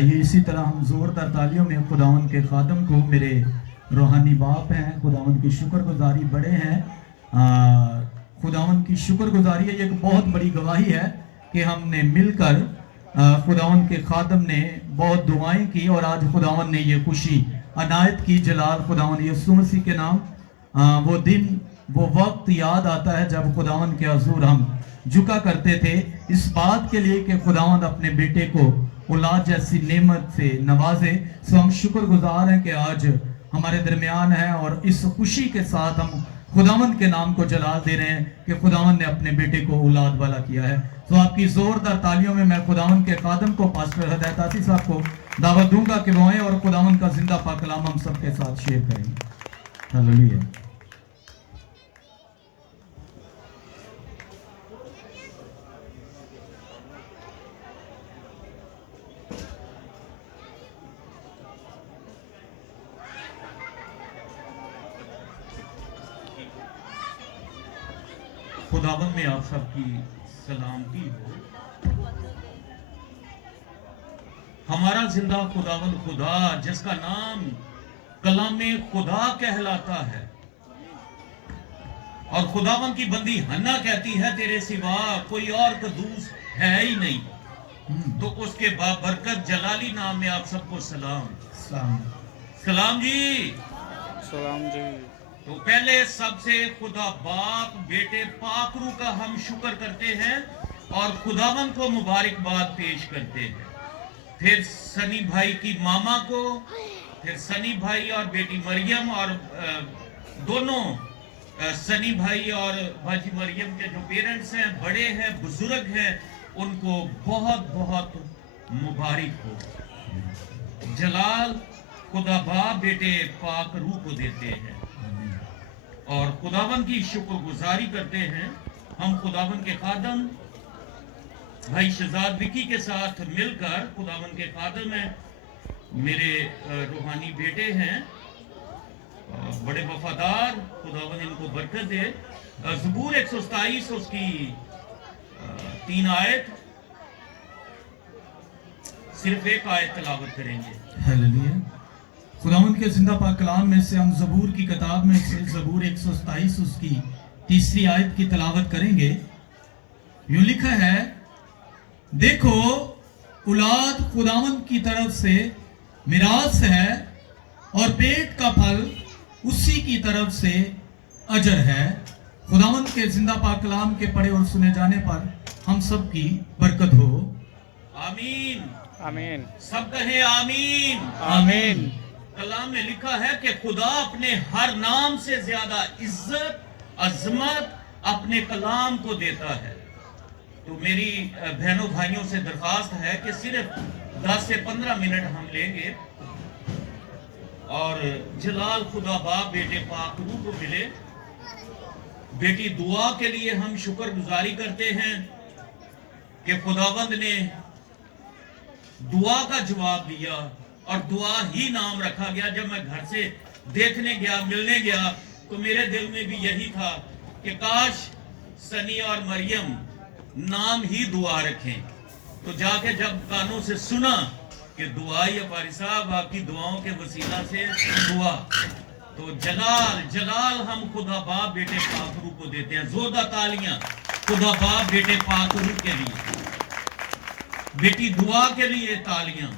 آئیے اسی طرح ہم زوردار تالیوں میں خداوند کے خادم کو، میرے روحانی باپ ہیں، خداوند کی شکر گزاری بڑے ہیں، خداوند کی شکر گزاری ہے۔ یہ ایک بہت بڑی گواہی ہے کہ ہم نے مل کر خداوند کے خادم نے بہت دعائیں کی اور آج خداوند نے یہ خوشی عنایت کی۔ جلال خداوند یسوع مسیح کے نام۔ وہ دن، وہ وقت یاد آتا ہے جب خداوند کے حضور ہم جھکا کرتے تھے اس بات کے لیے کہ خداوند اپنے بیٹے کو اولاد جیسی نعمت سے نوازے۔ سو ہم شکر گزار ہیں کہ آج ہمارے درمیان ہے اور اس خوشی کے ساتھ ہم خداوند کے نام کو جلال دے رہے ہیں کہ خداوند نے اپنے بیٹے کو اولاد والا کیا ہے۔ تو آپ کی زوردار تالیوں میں خداوند کے خادم کو، پاسٹر ہدایت آسی صاحب کو دعوت دوں گا کہ وہ آئیں اور خداوند کا زندہ پاک کلام ہم سب کے ساتھ شیئر کریں گے۔ ہلیلویا۔ خداوند میں آپ سب کی سلامتی ہو۔ ہمارا زندہ خداوند خدا جس کا نام کلام خدا کہلاتا ہے، اور خداوند کی بندی حنا کہتی ہے تیرے سوا کوئی اور قدوس ہے ہی نہیں، تو اس کے بابرکت جلالی نام میں آپ سب کو سلام۔ سلام جی۔ سلام جی۔ تو پہلے سب سے خدا باپ بیٹے پاک روح کا ہم شکر کرتے ہیں اور خداوند کو مبارکباد پیش کرتے ہیں، پھر سنی بھائی کی ماما کو، پھر سنی بھائی اور بیٹی مریم، اور دونوں سنی بھائی اور باجی مریم کے جو پیرنٹس ہیں، بڑے ہیں، بزرگ ہیں، ان کو بہت بہت مبارک ہو۔ جلال خدا باپ بیٹے پاک روح کو دیتے ہیں اور خداوند کی شکر گزاری کرتے ہیں۔ ہم خداوند کے خادم بھائی شہزاد وکی کے ساتھ مل کر، خداوند کے خادم ہیں، میرے روحانی بیٹے ہیں، بڑے وفادار، خداوند ان کو برکت دے۔ زبور 127 اس کی 3 آیت، صرف ایک آیت تلاوت کریں گے۔ ہلیلویا۔ خداوند کے زندہ پاک کلام میں سے ہم زبور کی کتاب میں سے زبور 127 اس کی 3 آیت کی تلاوت کریں گے۔ یوں لکھا ہے، دیکھو اولاد خداوند کی طرف سے میراث ہے اور پیٹ کا پھل اسی کی طرف سے اجر ہے۔ خداوند کے زندہ پاک کلام کے پڑھے اور سنے جانے پر ہم سب کی برکت ہو۔ آمین۔ آمین۔ سب کہیں آمین۔ آمین۔ کلام میں لکھا ہے کہ خدا اپنے ہر نام سے زیادہ عزت عظمت اپنے کلام کو دیتا ہے۔ تو میری بہنوں بھائیوں سے درخواست ہے کہ صرف 10 سے 15 منٹ ہم لیں گے اور جلال خدا باپ بیٹے پاک روح کو ملے۔ بیٹی دعا کے لیے ہم شکر گزاری کرتے ہیں کہ خداوند نے دعا کا جواب دیا اور دعا ہی نام رکھا گیا۔ جب میں گھر سے دیکھنے گیا، ملنے گیا، تو میرے دل میں بھی یہی تھا کہ کاش سنی اور مریم نام ہی دعا رکھیں۔ تو جا کے جب کانوں سے سنا کہ دعا یا پاری صاحب آپ کی دعاؤں کے وسیلہ سے دعا، تو جلال جلال ہم خدا باپ بیٹے پاک روح کو دیتے ہیں۔ زوردار تالیاں خدا باپ بیٹے پاک روح کے لیے، بیٹی دعا کے لیے تالیاں۔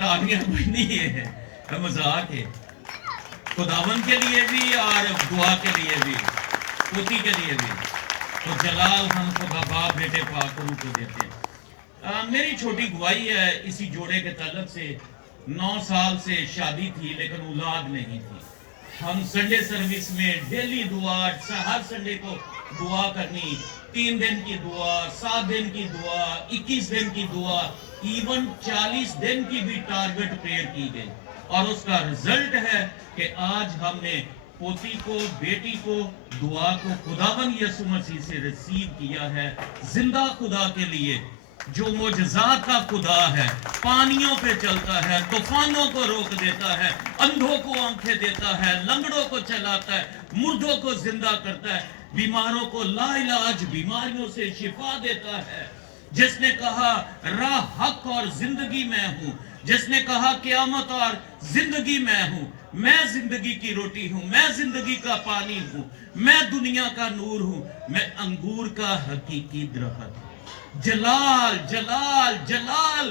تالیاں کوئی نہیں ہے، مذاق ہے، خداوند کے لیے بھی اور دعا کے لیے بھی، پوتی کے لیے بھی۔ تو جلال ہم خدا باپ بیٹے پاک روح کو دیتے ہیں۔ میری چھوٹی گواہی ہے اسی جوڑے کے تعلق سے۔ 9 سال سے شادی تھی لیکن اولاد نہیں تھی۔ ہم سنڈے سروس میں ڈیلی دعا، ہر سنڈے کو دعا کرنی، 3 دن کی دعا، 7 دن کی دعا، 21 دن کی دعا، ایون 40 دن کی بھی ٹارگٹ پریئر کی گئی، اور اس کا رزلٹ ہے کہ آج ہم نے پوتی کو، بیٹی کو، دعا کو خداوند یسوع مسیح سے ریسیو کیا ہے۔ زندہ خدا کے لیے جو معجزات کا خدا ہے، پانیوں پہ چلتا ہے، طوفانوں کو روک دیتا ہے، اندھوں کو آنکھیں دیتا ہے، لنگڑوں کو چلاتا ہے، مردوں کو زندہ کرتا ہے، بیماروں کو لا علاج بیماریوں سے شفا دیتا ہے، जिसने कहा राह, हक और जिंदगी मैं हूं, जिसने कहा क़यामत और जिंदगी मैं हूं, मैं जिंदगी की रोटी हूं, मैं जिंदगी का पानी हूं, मैं दुनिया का नूर हूं, मैं अंगूर का हकीकी दरख्त हूं। जलाल जलाल जलाल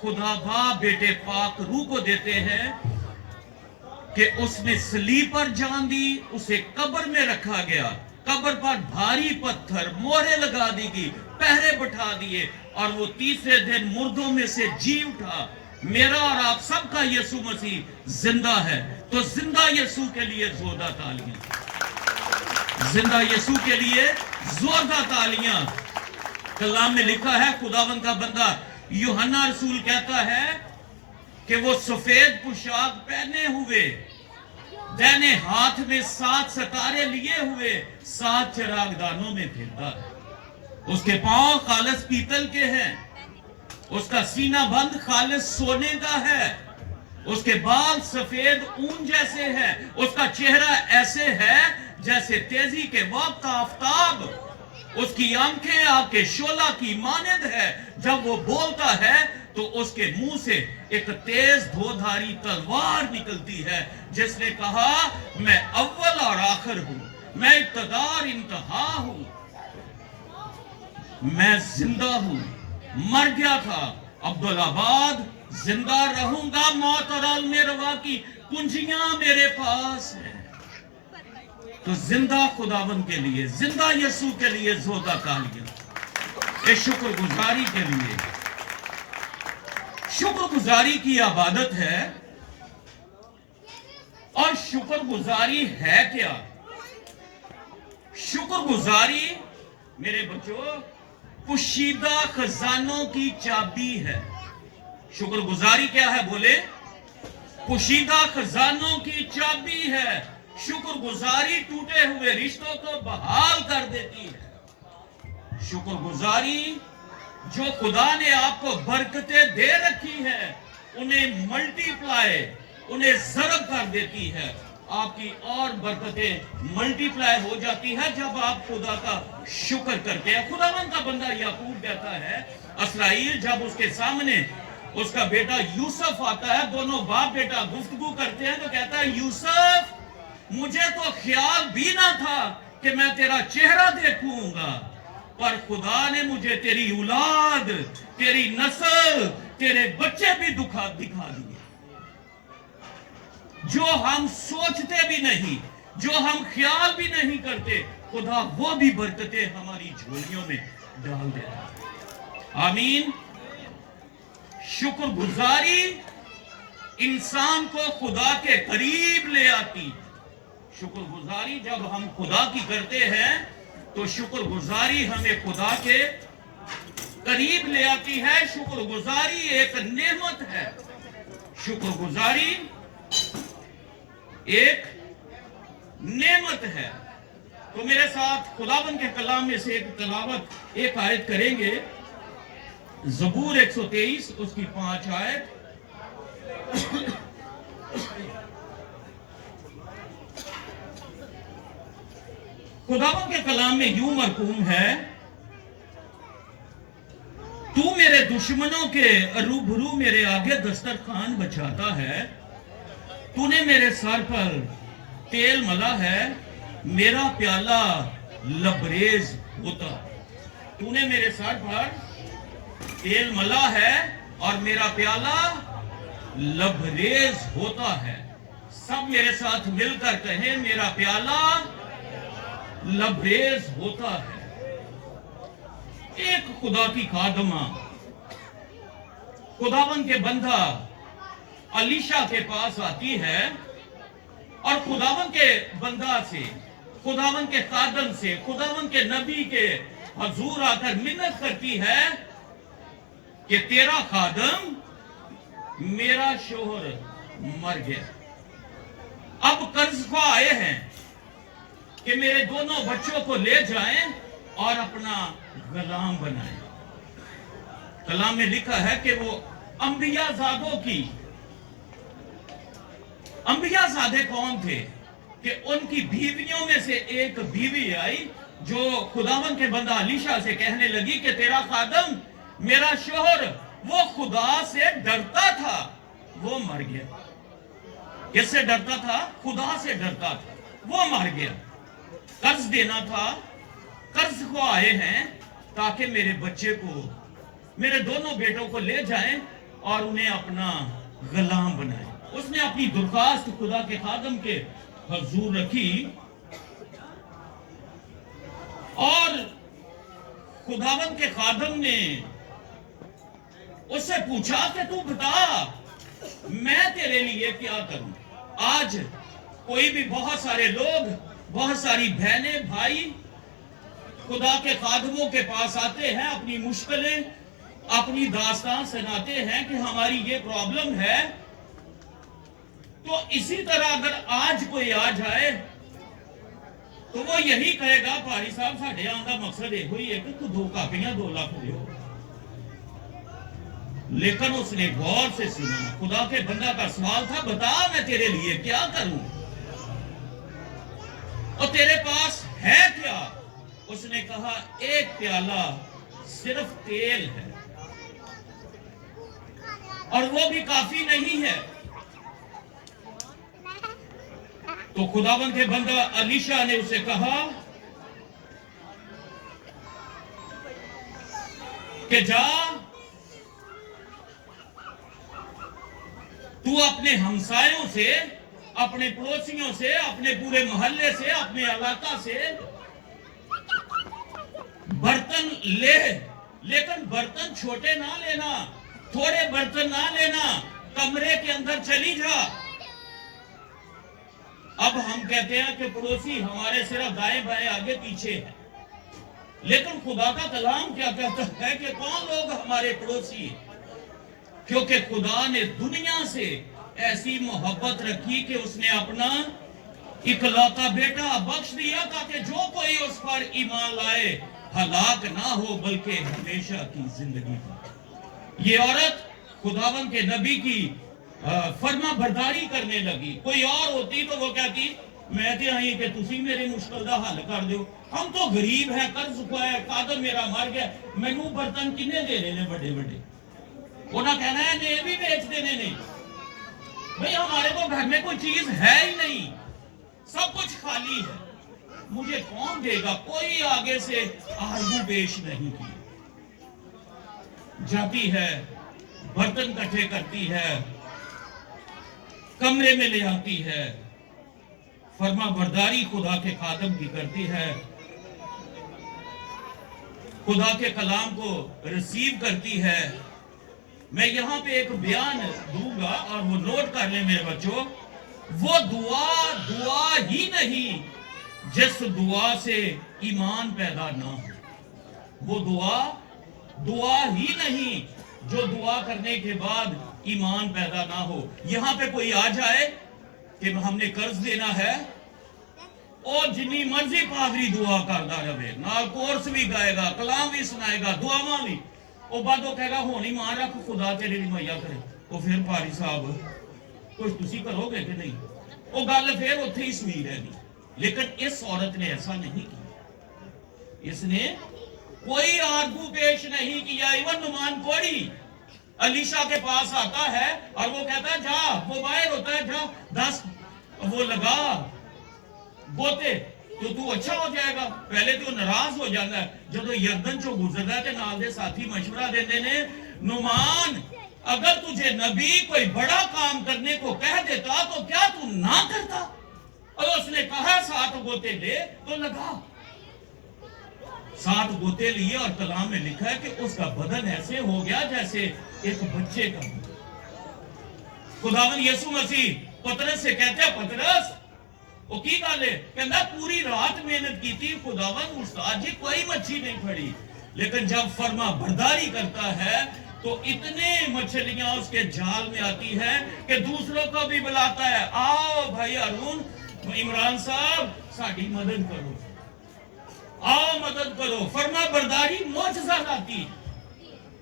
खुदा बाप बेटे पाक रूह को देते हैं कि उसने सलीब पर जान दी, उसे कब्र में रखा गया, कब्र पर भारी पत्थर मोहरे लगा दी गई, पहरे बैठा दिए, और वो तीसरे दिन मुर्दों में से जी उठा। मेरा और आप सबका यीशु मसीह जिंदा है। तो जिंदा यीशु के लिए जोरदार तालियां, जिंदा यीशु के लिए जोरदार तालियां। कलाम में लिखा है, खुदावंद का बंदा यूहन्ना रसूल कहता है कि वो सफेद पोशाक पहने हुए, दाहिने हाथ में 7 सितारे लिए हुए 7 चिरागदानों में फिरता है। उसके पांव खालिस पीतल के हैं, उसका सीना बंद खालिस सोने का है, उसके बाल सफेद ऊन जैसे हैं, उसका चेहरा ऐसे है जैसे तेजी के वक्त आफताब, उसकी आंखें आग के शोला की मानद है। जब वो बोलता है तो उसके मुंह से एक तेज धोधारी तलवार निकलती है। जिसने कहा मैं अव्वल और आखिर हूं, मैं इब्तदा और इंतहा हूं, मैं जिंदा हूं, मर गया था, अब्दुल्लाबाद जिंदा रहूंगा, मौत और आलमे रवा की कुंजियां मेरे पास है। तो जिंदा खुदावन के लिए, जिंदा यीशु के लिए जोरदार तालियां, ये शुक्रगुजारी के लिए। शुक्रगुजारी की इबादत है। और शुक्रगुजारी है क्या? शुक्रगुजारी मेरे बच्चों पोशीदा खजानों की चाबी है। शुक्रगुजारी क्या है? बोले, पोशीदा खजानों की चाबी है। शुक्रगुजारी टूटे हुए रिश्तों को बहाल कर देती है। शुक्रगुजारी जो खुदा ने आपको बरकतें दे रखी है, उन्हें मल्टीप्लाई, उन्हें ज़रब कर देती है। आपकी और बरकतें मल्टीप्लाई हो जाती है जब आप खुदा का शुक्र करते हैं। खुदावन का बंदा याकूब कहता है, इसराइल जब उसके सामने उसका बेटा यूसुफ आता है, दोनों बाप बेटा गुफ्तगू करते हैं, तो कहता है यूसुफ, मुझे तो ख्याल भी ना था कि मैं तेरा चेहरा देखूंगा, पर खुदा ने मुझे तेरी औलाद, तेरी नस्ल, तेरे बच्चे भी दिखा दिए। जो हम सोचते भी नहीं, जो हम ख्याल भी नहीं करते, खुदा वो भी बरकतें हमारी झोलियों में डाल देता है। आमीन। शुक्रगुजारी इंसान को खुदा के करीब ले आती। शुक्रगुजारी जब हम खुदा की करते हैं तो शुक्रगुजारी हमें खुदा के करीब ले आती है। शुक्रगुजारी एक नेमत है। शुक्रगुजारी एक नेमत है। तो मेरे साथ खुदावंद के कलाम में से एक तिलावत, एक आयत करेंगे। ज़बूर 123 उसकी 5 आयत। खुदावंद के कलाम में यूं मरकूम है, तू मेरे दुश्मनों के रूबरू मेरे आगे दस्तरखान बचाता है। तूने मेरे सर पर तेल मला है, मेरा प्याला लबरेज होता। तूने मेरे सर पर तेल मला है और मेरा प्याला लबरेज होता है। सब मेरे साथ मिलकर कहें, मेरा प्याला लबरेज होता है। एक खुदा की खादमा खुदावन के बंदा अलीशा के पास आती है और खुदावन के बंदा से, खुदावन के खादम से, खुदावन के नबी के हजूर आकर मिन्नत करती है कि तेरा खादम, मेरा शोहर मर गया, अब कर्ज को आए हैं कि मेरे दोनों बच्चों को ले जाएं और अपना गुलाम बनाएं। कलाम में लिखा है कि वो अंबियाजादों की, अंबियाजादे कौन थे कि उनकी बीवियों में से एक बीवी आई जो खुदावन के बंदा अलीशा से कहने लगी कि तेरा खादम मेरा शोहर वो खुदा से डरता था, वो मर गया। किससे डरता था? खुदा से डरता था, वो मर गया। कर्ज देना था, कर्ज को आए हैं ताकि मेरे बच्चे को, मेरे दोनों बेटों को ले जाएं और उन्हें अपना गुलाम बनाएं। उसने अपनी दरख्वास्त खुदा के खादम के हुजूर रखी और खुदावन के खादम ने उससे पूछा कि तू बता मैं तेरे लिए क्या करूं। आज कोई भी, बहुत सारे लोग, बहुत सारी बहनें भाई खुदा के खादमों के पास आते हैं, अपनी मुश्किलें, अपनी दास्तान सुनाते हैं कि हमारी ये प्रॉब्लम है। तो इसी तरह अगर आज कोई आ जाए तो वो यही कहेगा, भाई साहब साढ़े आने का मकसद यही ही है कि तू 2 कापियां 2 लाख दे। लेकिन उसने गौर से सुना। खुदा के बंदा का सवाल था, बता मैं तेरे लिए क्या करूं और तेरे पास है क्या? उसने कहा 1 प्याला सिर्फ तेल है और वो भी काफी नहीं है। तो खुदावन के बंदा अलीशा ने उसे कहा कि जा तू अपने हमसायों से, अपने पड़ोसियों से, अपने पूरे मोहल्ले से, अपने इलाका से बर्तन ले, लेकिन बर्तन छोटे ना लेना, थोड़े बर्तन ना लेना, कमरे के अंदर चली जा। अब हम कहते हैं कि पड़ोसी हमारे सिर्फ दाएं बाएं आगे पीछे है, लेकिन खुदा का कलाम क्या कहता है कि कौन लोग हमारे पड़ोसी है? क्योंकि खुदा ने दुनिया से ऐसी मोहब्बत रखी कि उसने अपना इकलौता बेटा बख्श दिया ताकि जो कोई उस पर ईमान लाए हलाक ना हो बल्कि हमेशा की जिंदगी पाए। ये औरत खुदावन के नबी की फर्मा बरदारी करने लगी। कोई और होती तो वो कहती मैं तो आई कि तुसी मेरी मुश्किल का हल कर दो, हम तो गरीब है, कर्ज है, कादम मेरा मर गया, मैनू बर्तन किन्ने देने ने बड़े बड़े। उन्हें कहना है ने भी बेच देने ने। भाई हमारे को घर में कोई चीज है ही नहीं, सब कुछ खाली है, मुझे कौन देगा? कोई आगे से आरजू पेश नहीं की। जाती है, बर्तन इकट्ठे करती है, कमरे में ले आती है, फर्मा बरदारी खुदा के खादम की करती है, खुदा के कलाम को रिसीव करती है। मैं यहां पे एक बयान दूंगा और वो नोट कर ले मेरे बच्चों। वो दुआ ही नहीं जिस दुआ से ईमान पैदा ना हो। वो दुआ ही नहीं जो दुआ करने के बाद ईमान पैदा ना हो। यहां पे कोई आ जाए कि हमने कर्ज देना है और जितनी मर्जी पादरी दुआ करता रहे, नाल कोर्स भी गाएगा, कलाम भी सुनाएगा, दुआवां भी, ਉਹ ਬਾਦੋਂ ਕਹੇਗਾ ਹੋਣੀ ਮਾਂ ਰੱਖ खुदा तेरे ਲਈ ਮੁਹੱਈਆ ਕਰੇ। ਉਹ ਫਿਰ ਭਾਰੀ ਸਾਹਿਬ ਕੁਝ ਤੁਸੀਂ ਕਰੋਗੇ ਕਿ नहीं? ਉਹ ਗੱਲ ਫਿਰ ਉੱਥੇ ही सुई रहेगी। लेकिन इस औरत ने ऐसा नहीं किया, इसने कोई आरजू पेश नहीं किया। इवन नुमान कोड़ी अलीशा के पास आता है और वो कहता है जा, वो बाहर होता है, जा 10 वो लगा बोते तो तू अच्छा हो जाएगा। पहले तो नाराज हो जाता है, जब यर्दन चो गुजरता है नाल दे साथी मशवरा देते ने, नुमान अगर तुझे नबी कोई बड़ा काम करने को कह देता तो क्या तू ना करता? और उसने कहा 7 गोते ले तो लगा। 7 गोते लिए और कलाम में लिखा है कि उसका बदन ऐसे हो गया जैसे एक बच्चे का। खुदावन यीशु मसीह पतरस से कहते हैं, पतरस वो की गल है? कहता पूरी रात मेहनत की थी खुदावन उस्ताद जी, कोई मच्छी नहीं पड़ी, लेकिन जब फर्मा बरदारी करता है तो इतने मछलियां उसके जाल में आती है कि दूसरों को भी बुलाता है, आओ भाई अरुण, इमरान साहब साड़ी मदद करो, आओ मदद करो। फर्मा बरदारी मौजज़ा लाती।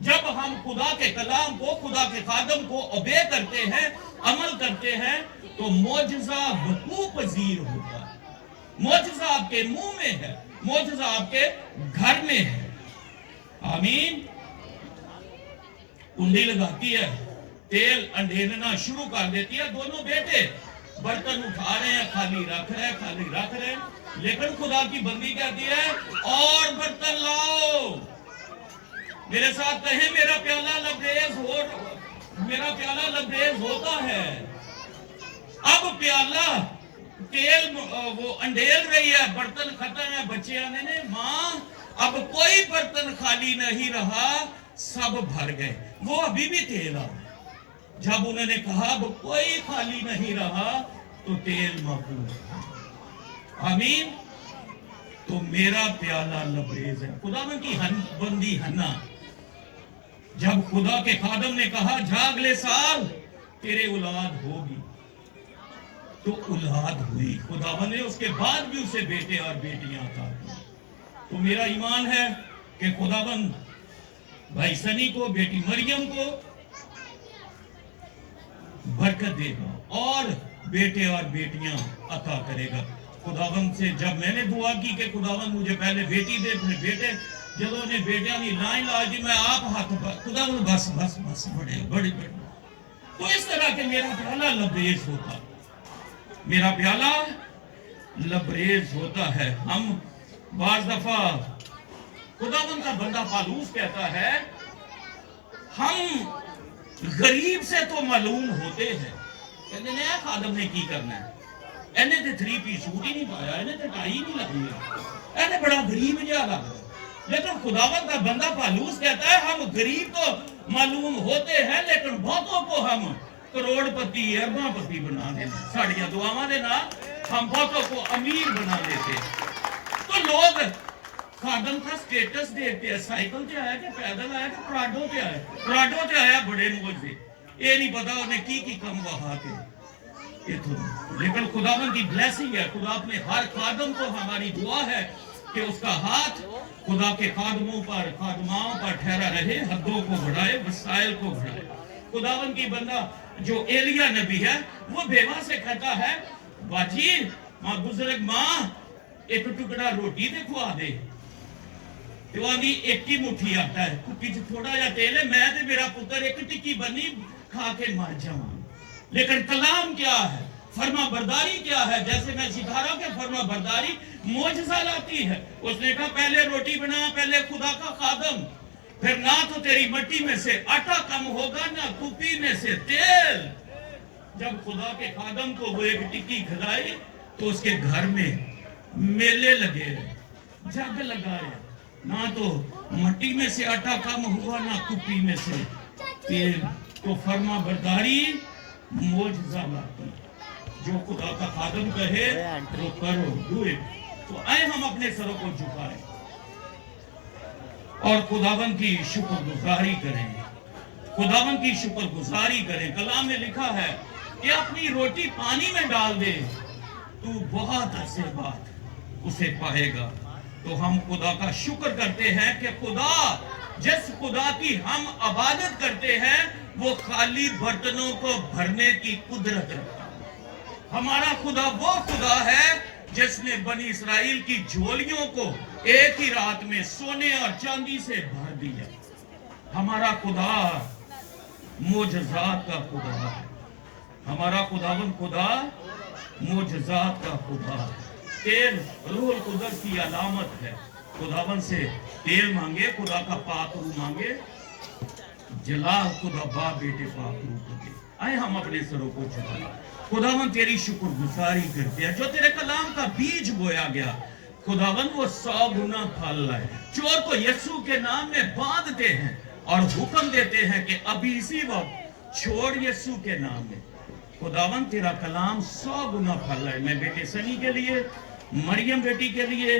जब हम खुदा के कलाम को, खुदा के खादम को ओबे करते हैं, अमल करते हैं, तो मौजज़ा वकूअ पजीर होता है। मौजज़ा आपके मुंह में है, मौजज़ा आपके घर में है। आमीन। कुंडी लगाती है, तेल अंडेलना शुरू कर देती है। दोनों बेटे बर्तन उठा रहे हैं, खाली रख रहे हैं, लेकिन खुदा की बंदी कहती है और बर्तन लाओ। मेरे साथ कहें, मेरा प्याला लबरेज होता है। अब प्याला तेल वो अंडेल रही है, बर्तन खत्म है, बच्चे आने ने, माँ अब कोई बर्तन खाली नहीं रहा, सब भर गए। वो अभी भी तेल आ। जब उन्होंने कहा अब कोई खाली नहीं रहा तो तेल मकबूल। आमीन। तो मेरा प्याला लबरेज है। खुदावन की बंदी हन्ना, जब खुदा के खादम ने कहा जा अगले साल तेरे औलाद होगी, तो औलाद हुई। खुदावन ने उसके बाद भी उसे बेटे और बेटियां था। तो मेरा ईमान है कि खुदावन भाई सनी को, बेटी मरियम को बरकत देगा और बेटे और बेटियां अता करेगा। खुदावन से जब मैंने दुआ की कि खुदावन मुझे पहले बेटी दे, फिर बेटे, जब ने बेटियां की लाइन ला दी, मैं आप हाथ पर खुदावन बस बस बस बड़े बड़े बड़े। तो इस तरह के मेरा प्याला लबरेज होता, मेरा प्याला लबरेज होता है। हम बाज दफा खुदावन का बंदा पालूस कहता है, हम गरीब से तो मालूम होते हैं। कहते हैं खादम ने की करना है, इन्हें तो 3 पीस सूट ही नहीं पाया, इन्हें तो टाई नहीं लगी है, इन्हें बड़ा गरीब जा लगता। लेकिन खुदावन का बंदा पालूस कहता है, हम गरीब तो मालूम होते हैं, लेकिन बहुतों को हम करोड़पति अरबापति बना देते। साड़ियां दुआवां दे नाल हम बहुतों को अमीर बना देते। तो लोग खादम का स्टेटस देखते हैं, साइकिल पे आया कि पैदल आया कि पराडो पे आया। पराडो पे आया बड़े मौज से, ये नहीं पता उन्हें की कम वहा के। लेकिन खुदावन की ब्लेसिंग है, खुदा अपने हर खादम को, हमारी दुआ है कि उसका हाथ खुदा के खादमों पर, खादमाओं पर ठहरा रहे, हदों को बढ़ाए, वसाइल को बढ़ाए। खुदावन की बंदा जो एलिया नबी है, वो बेवा से कहता है, बाजी मां बुजुर्ग मां एक टुकड़ा रोटी दे खुआ दे। तो आंधी एक ही मुट्ठी आता है, कुट्टी च थोड़ा जा तेल है, मैं ते मेरा पुत्र एक टिक्की बनी खा के मर जाऊं। लेकिन कलाम क्या है, फर्मा बरदारी क्या है? जैसे मैं सितारा के फर्मा बरदारी मोजज़ा लाती है। उसने कहा पहले रोटी बना, पहले खुदा का खादम, फिर ना तो तेरी मट्टी में से आटा कम होगा, ना कुपी में से तेल। जब खुदा के खादम को वो एक टिक्की खिलाई तो उसके घर में मेले लगे, जग लगाए, ना तो मट्टी में से आटा कम हुआ, ना कुपी में से तेल। तो फर्मा बरदारी मोजज़ा लाती, जो खुदा का खादम कहे तो करो, डू इट। तो आए हम अपने सरों को झुकाएं और खुदावन की शुक्रगुजारी करें, खुदावन की शुक्रगुजारी करें। कलाम में लिखा है कि अपनी रोटी पानी में डाल दे, तू बहुत अरसे बाद उसे पाएगा। तो हम खुदा का शुक्र करते हैं कि खुदा, जिस खुदा की हम इबादत करते हैं, वो खाली बर्तनों को भरने की कुदरत रखता है। हमारा खुदा वो खुदा है जिसने बनी इस्राएल की झोलियों को एक ही रात में सोने और चांदी से भर दिया। हमारा खुदा मोजज़ात का खुदा है, हमारा खुदावन खुदा मोजज़ात का खुदा है। तेल रूहुल कुदस की अलामत है। खुदावन से तेल मांगे, खुदा का पाक रूह मांगे, जलाल खुदा बाप बेटे पाक रूह को दे। आए हम अपने सरों को झुकाएं, खुदावन तेरी शुक्रगुजारी करते हैं। जो तेरे कलाम का बीज बोया गया, खुदावन वो 100 गुना फल लाए। चोर को यीशु के नाम में बांधते हैं और हुक्म देते हैं कि अभी इसी वक्त छोड़ यीशु के नाम में। खुदावन तेरा कलाम 100 गुना फल लाए। मैं बेटे सनी के लिए, मरियम बेटी के लिए,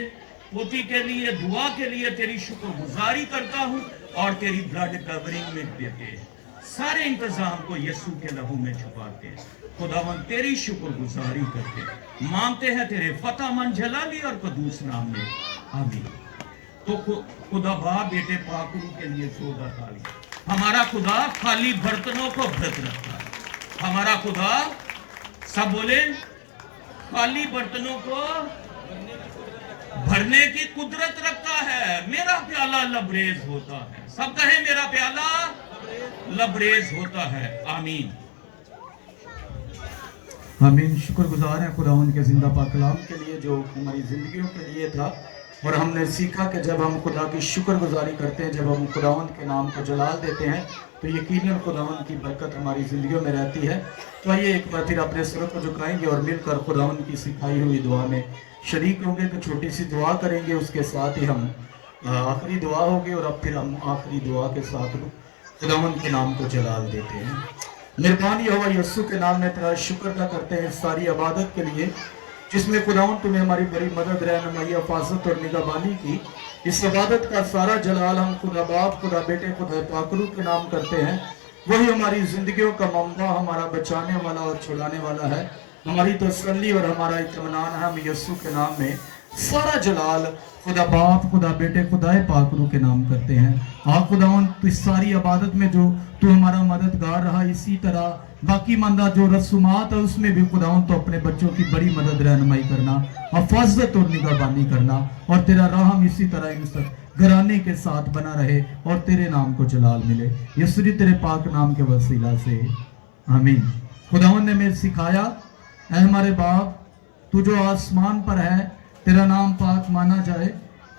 पोती के लिए, दुआ के लिए तेरी शुक्रगुजारी करता हूँ और तेरी ब्लड कवरिंग में देते सारे इंतजाम को यीशु के लहू में छुपाते हैं। खुदावन तेरी शुक्रगुजारी करते मांगते हैं तेरे फतेह मन जलाली और कदूस नाम में, आमीन। तो खुदा बाप बेटे पाक रूह के लिए 14 ताली। हमारा खुदा खाली बर्तनों को भरत रखता है। हमारा खुदा, सब बोले, खाली बर्तनों को भरने की कुदरत रखता है। मेरा प्याला लबरेज होता है। सब कहे मेरा प्याला लबरेज होता है। आमीन। आमीन। शुक्रगुजार हैं खुदावंद के जिंदा पाक कलाम के लिए जो हमारी ज़िंदगियों के लिए था, और हमने सीखा कि जब हम खुदा की शुक्रगुजारी करते हैं, जब हम खुदावंद के नाम को जलाल देते हैं, तो यकीनन खुदावंद की बरकत हमारी ज़िंदगियों में रहती है। तो आइए एक बार फिर अपने सर को झुकाएंगे और मिलकर खुदावंद की सिखाई हुई दुआ में शरीक होंगे। तो छोटी सी दुआ करेंगे, उसके साथ ही हम आखिरी दुआ होगी, और अब फिर हम आखिरी दुआ के साथ खुदावंद के नाम को जलाल देते हैं। मेहरबान यहोवा यस्सु के नाम में तेरा शुक्र अदा करते हैं सारी इबादत के लिए, जिसमें खुदावंद तुमने हमारी बड़ी मदद, रहनुमाई, हिफाजत और निगहबानी की। इस इबादत का सारा जलाल हम खुदा बाप, खुदा बेटे, खुदा पाकरू के नाम करते हैं। वही हमारी जिंदगियों का मंबा, हमारा बचाने वाला और छुड़ाने वाला है, हमारी तसल्ली और हमारा इत्मीनान है। हम यस्सु के नाम में सारा जलाल खुदा बाप, खुदा बेटे, खुदा पाकरू के नाम करते हैं। खुदावंद तो इस सारी इबादत में जो तू हमारा मददगार रहा, इसी तरह बाकी मंदा जो रसूमात है उसमें भी खुदावंद तो अपने बच्चों की बड़ी मदद, रहनुमाई करना, हिफाजत और निगहबानी करना, और तेरा राह इसी तरह इन घराने के साथ बना रहे और तेरे नाम को जलाल मिले, यस्सु तेरे पाक नाम के वसीला से आमीन। खुदावंद ने मेरे सिखाया, ऐ हमारे बाप, तू जो आसमान पर है, तेरा नाम पाक माना जाए,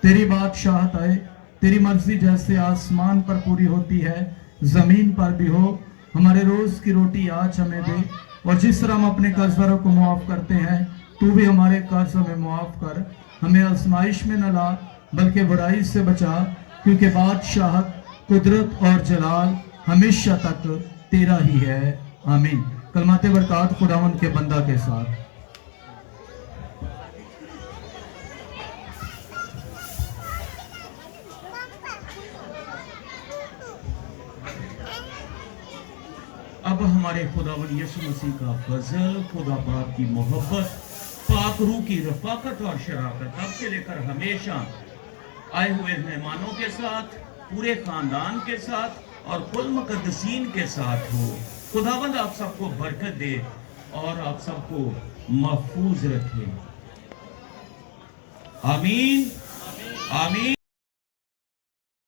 तेरी बादशाहत आए, तेरी मर्जी जैसे आसमान पर पूरी होती है जमीन पर भी हो। हमारे रोज की रोटी आज हमें दे, और जिस तरह हम अपने कर्जदारों को मुआफ करते हैं, तू भी हमारे कर्ज हमें मुआफ कर। हमें आजमाइश में न ला, बल्कि बुराई से बचा, क्योंकि बादशाहत, कुदरत और जलाल हमेशा तक तेरा ही है। आमीन। कलमाते बरकत खुदावंद के बंदा के साथ। अब हमारे खुदावंद यीशु मसीह का फजल, खुदा बाप की मोहब्बत, पाक रूह की रफाकत और शराकत अब से लेकर हमेशा आए हुए मेहमानों के साथ, पूरे खानदान के साथ और कुल मुकद्दसीन के साथ हो। खुदावंद आप सबको बरकत दे और आप सबको महफूज रखे। आमीन। आमीन।